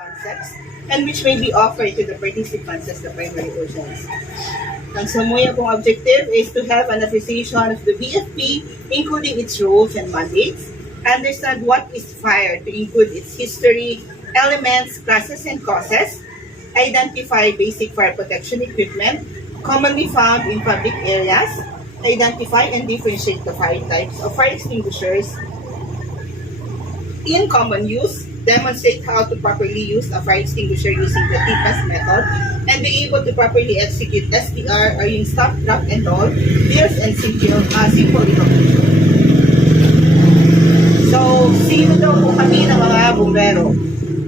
concepts and which may be offered to the participants as the primary audience. Ang Samuya pong objective is to have an appreciation of the BFP, including its roles and mandates, understand what is fire to include its history, elements, classes, and causes, identify basic fire protection equipment commonly found in public areas, identify and differentiate the fire types of fire extinguishers in common use, demonstrate how to properly use a fire extinguisher using the TPAS method, and be able to properly execute SDR or yung stop, drop, and roll, clears and simple evacuation. So, sino daw po kami ng mga bumbero?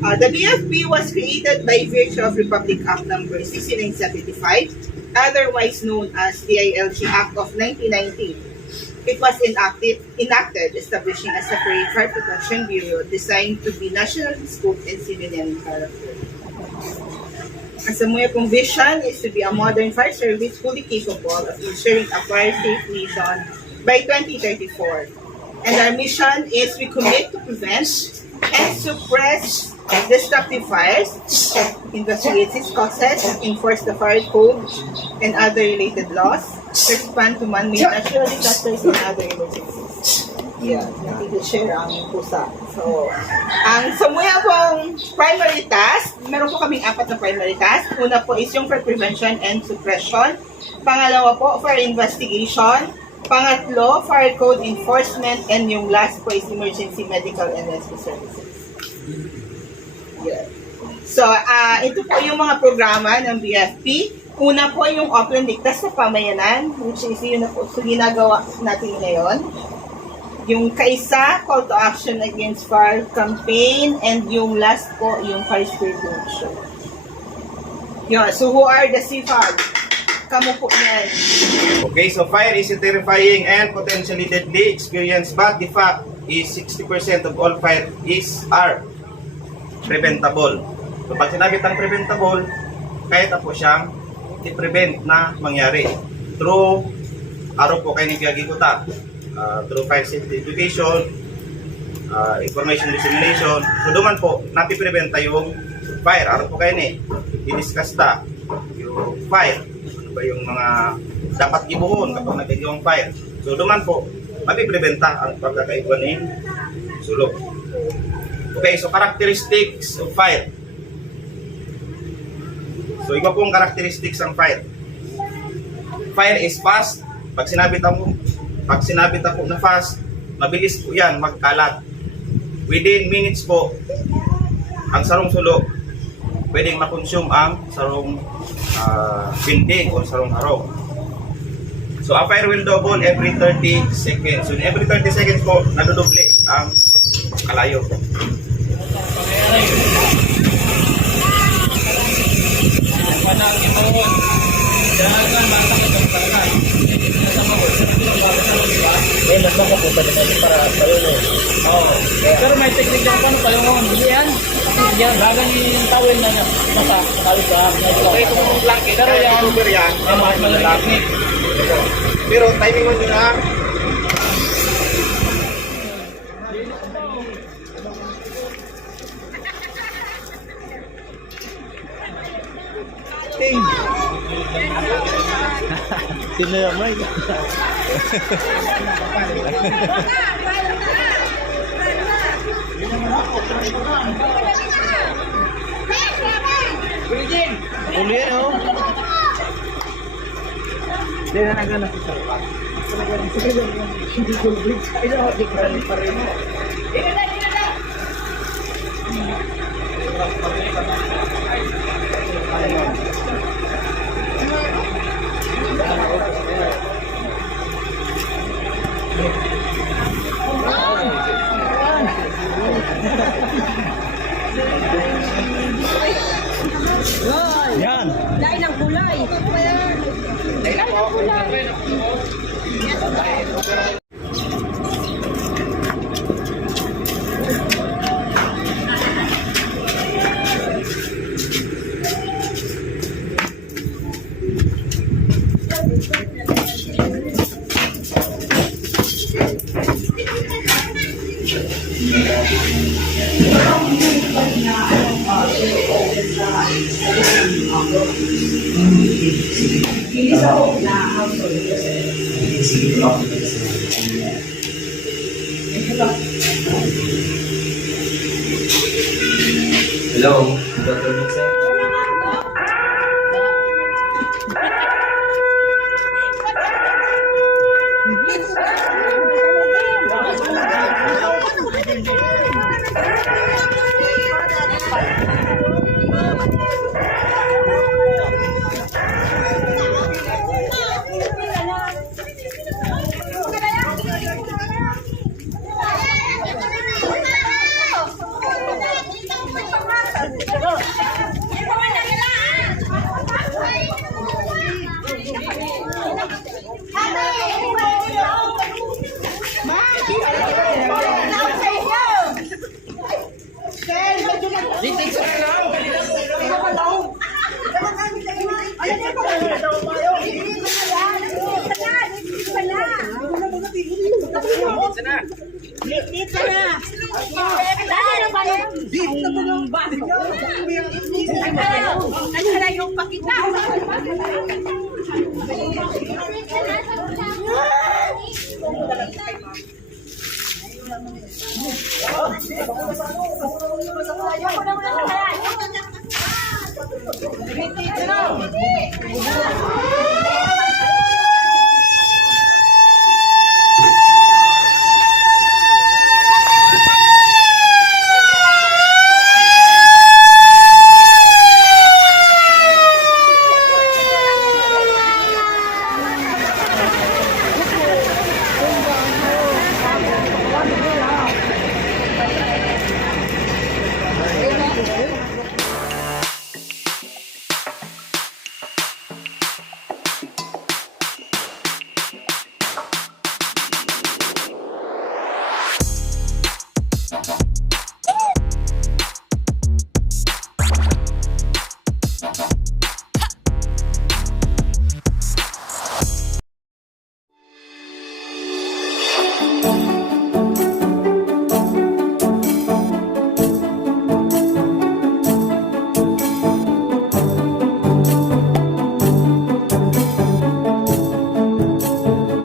The BFP was created by virtue of Republic Act No. 6975, otherwise known as the DILG Act of 1990. It was enacted establishing a separate fire protection bureau designed to be national in scope and civilian in character. Ang Samuya pong vision is to be a modern fire service fully capable of ensuring a fire-safe nation by 2034. And our mission is we commit to prevent and suppress destructive fires, investigate its causes, enforce the fire code and other related laws, respond to man-made natural disasters and other emergencies. Yeah, share ang pusa. So, ang Samuya pong primary task, meron po kaming 4 na primary task. Una po is yung for prevention and suppression. Pangalawa po, for investigation. Pangatlo, fire code enforcement. And yung last po is emergency medical and rescue services. Yeah. So, ito po yung mga programa ng BFP. Una po yung Open Ligtas sa Pamayanan, which is yun na po so ginagawa natin ngayon. Yung kaisa, Call to Action Against Fire Campaign, and yung last po, yung Fire Spirit Show. Yeah, so who are the CFAG? Kamu po yan. Okay, so fire is a terrifying and potentially deadly experience, but the fact is 60% of all fire are preventable. So pag sinabi tang preventable, kahit po siyang i-prevent na mangyari through araw po kayo nagagikuta, through fire safety education, information dissemination. So duman po napipreventa yung fire. Araw po kayo i-discuss ta yung fire, ano ba yung mga dapat gibuhon kapag nagkagawang fire. So duman po mapipreventa ang pagkakaiba ng sulok. Okay, so characteristics of fire. So iba pong characteristics ng fire. Fire is fast. Pag sinabi ta po na fast, mabilis po yan magkalat. Within minutes po, ang sarong sulok, pwedeng makonsume ang sarong binding o sarong harong. So a fire will double every 30 seconds. So every 30 seconds po, nadudoble ang kalayo. Panang imuhon. Jangan masak itong karnan. Nasa mahon. Eh, mas makapunta din natin para palunod. Oo. Pero may technique lang paano palunod. Hindi yan. Yan, baga yung tawel na nasa tawel sa Okay, kung mong blanket, pero yan, cover yan, mas malaking technique. pero timing mo nyo na. Sinamay. Uli yan, oh. Hindi na nagana sa sarap. Hindi ko bridge. Ito ako, di ka rin pa rin mo. Yan. Lain ng kulay. Lain ng kulay. Hello, Dr. Vincent. Yung pakita. Dito na.